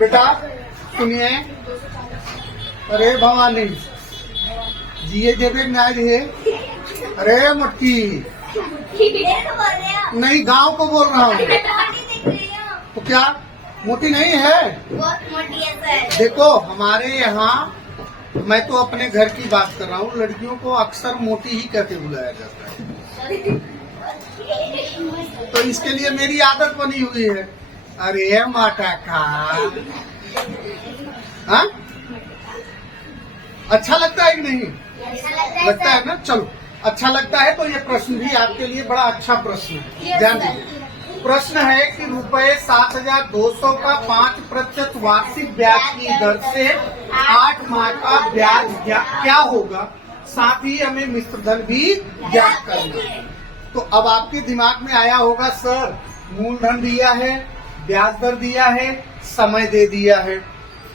बेटा सुनिए, अरे भवानी जिए देवे न्याय है। अरे मटकी नहीं, गांव को बोल रहा हूँ। तो क्या मोटी नहीं है? बहुत मोटी है सर। देखो हमारे यहाँ, मैं तो अपने घर की बात कर रहा हूँ, लड़कियों को अक्सर मोटी ही कहते बुलाया जाता है। तो इसके लिए मेरी आदत बनी हुई है। अरे माता का, हाँ अच्छा लगता है कि नहीं? लगता है ना। चलो अच्छा लगता है तो ये प्रश्न भी आपके लिए बड़ा अच्छा प्रश्न है, ध्यान दीजिए। प्रश्न है कि रुपए 7,200 का 5% वार्षिक ब्याज की दर से 8 माह का ब्याज क्या होगा, साथ ही हमें मिश्र धन भी ज्ञात करना है। तो अब आपके दिमाग में आया होगा, सर मूलधन दिया है, ब्याज दर दिया है, समय दे दिया है,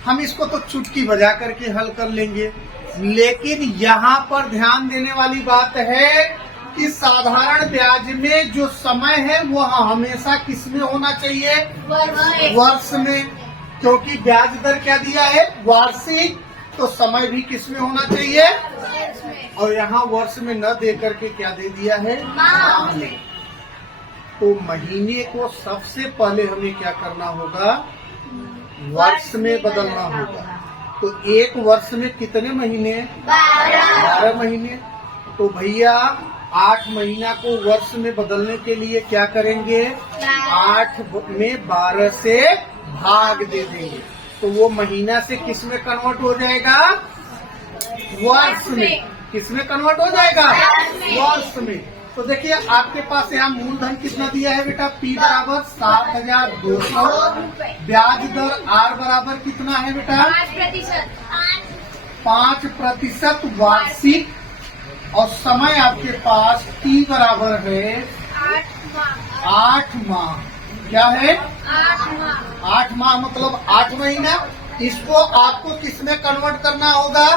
हम इसको तो चुटकी बजा करके हल कर लेंगे। लेकिन यहाँ पर ध्यान देने वाली बात है कि साधारण ब्याज में जो समय है वो हमेशा किसमें होना चाहिए? वर्ष में। क्योंकि ब्याज दर क्या दिया है? वार्षिक। तो समय भी किसमें होना चाहिए? और यहाँ वर्ष में न दे करके क्या दे दिया है? माह में। तो महीने को सबसे पहले हमें क्या करना होगा? वर्ष में बदलना होगा। तो एक वर्ष में कितने महीने? 12 महीने। तो भैया 8 महीना को वर्ष में बदलने के लिए क्या करेंगे? 8 में 12 से भाग दे देंगे। तो वो महीना से किस में कन्वर्ट हो जाएगा? वर्ष में। किस में कन्वर्ट हो जाएगा? वर्ष में। तो देखिए आपके पास यहाँ मूलधन कितना दिया है बेटा? P बराबर 7,200। ब्याज दर R बराबर कितना है बेटा? 5% वार्षिक। और समय आपके पास T बराबर है 8 माह। क्या है? 8 माह मतलब 8 महीना। इसको आपको किसमें कन्वर्ट करना होगा?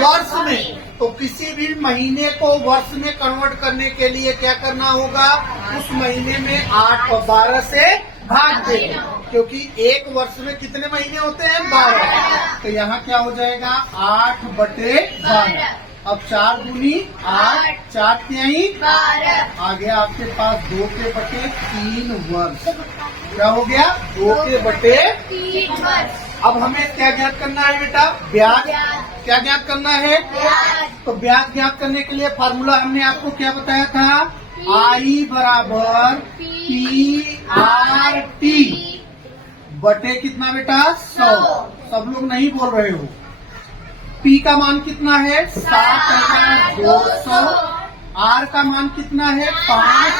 वर्ष में। तो किसी भी महीने को वर्ष में कन्वर्ट करने के लिए क्या करना होगा? उस महीने में 8 और 12 से भाग देना। क्योंकि एक वर्ष में कितने महीने होते हैं? 12। तो यहाँ क्या हो जाएगा? 8/12। अब 4 दूनी 8, 4 तिहाई 12। आ गया आपके पास 2/3 वर्ष। क्या हो गया? 2/3 वर्ष। अब हमें क्या ज्ञात करना है बेटा? ब्याज। क्या ज्ञात करना है? तो ब्याज ज्ञात करने के लिए फार्मूला हमने आपको क्या बताया था? I बराबर PRT बटे कितना बेटा? 100। सब लोग नहीं बोल रहे हो। P का मान कितना है? 7,200। R का मान कितना है? 5।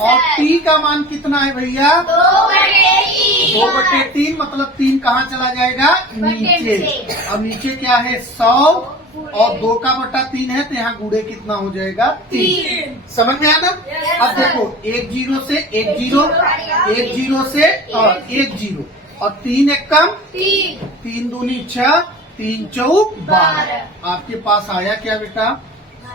और T का मान कितना है भैया? 2/3 मतलब 3 कहाँ चला जाएगा? नीचे। अब नीचे क्या है? 100 और 2 का बटा 3 है, तो यहाँ गुणे कितना हो जाएगा? 3। समझ में आया ना? अब देखो 1 0 से 1 0, 1 0 से 1 0 और 3 1 कम 3 दूनी 6, 3 चौक 12। आपके पास आया क्या बेटा?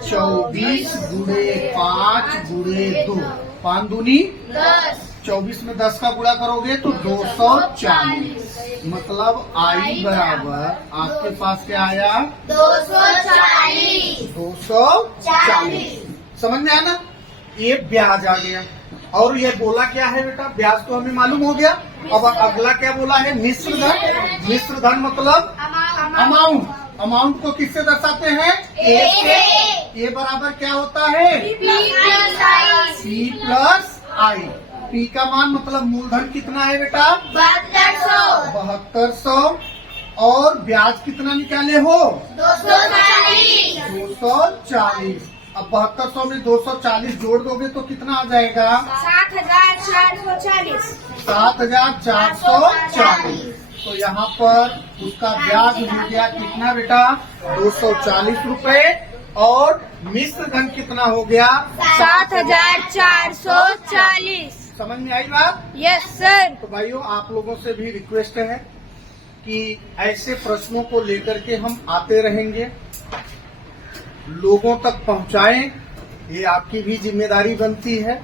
24 गुणे 5 गुणे 2, 5 दूनी 10। 24 में 10 का गुणा करोगे तो 240। मतलब I बराबर आपके पास क्या आया? 240। समझ में आया ना? ये ब्याज आ गया। और ये बोला क्या है बेटा? ब्याज तो हमें मालूम हो गया। अब अगला क्या बोला है? मिश्र धन। मिश्र धन मतलब अमाउंट। अमाउंट को किससे दर्शाते हैं? A से। A बराबर क्या होता है? P plus I। P का मान मतलब मूलधन कितना है बेटा? 7200। और ब्याज कितना निकाले हो? 240। अब 7200 में 240 जोड़ दोगे तो कितना आ जाएगा? 7,440। तो यहाँ पर उसका ब्याज हो गया कितना बेटा? 240 रुपए। और मिश्र धन कितना हो गया? 7,440। समझ में आई बात? Yes sir. तो भाइयों आप लोगों से भी रिक्वेस्ट है कि ऐसे प्रश्नों को लेकर के हम आते रहेंगे, लोगों तक पहुंचाएं, ये आपकी भी जिम्मेदारी बनती है।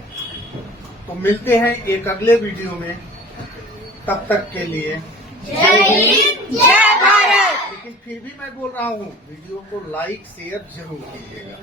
तो मिलते हैं एक अगले वीडियो में, तब तक के लिए जय हिंद जय भारत। लेकिन फिर भी मैं बोल रहा हूँ वीडियो को लाइक शेयर जरूर कीजिएगा।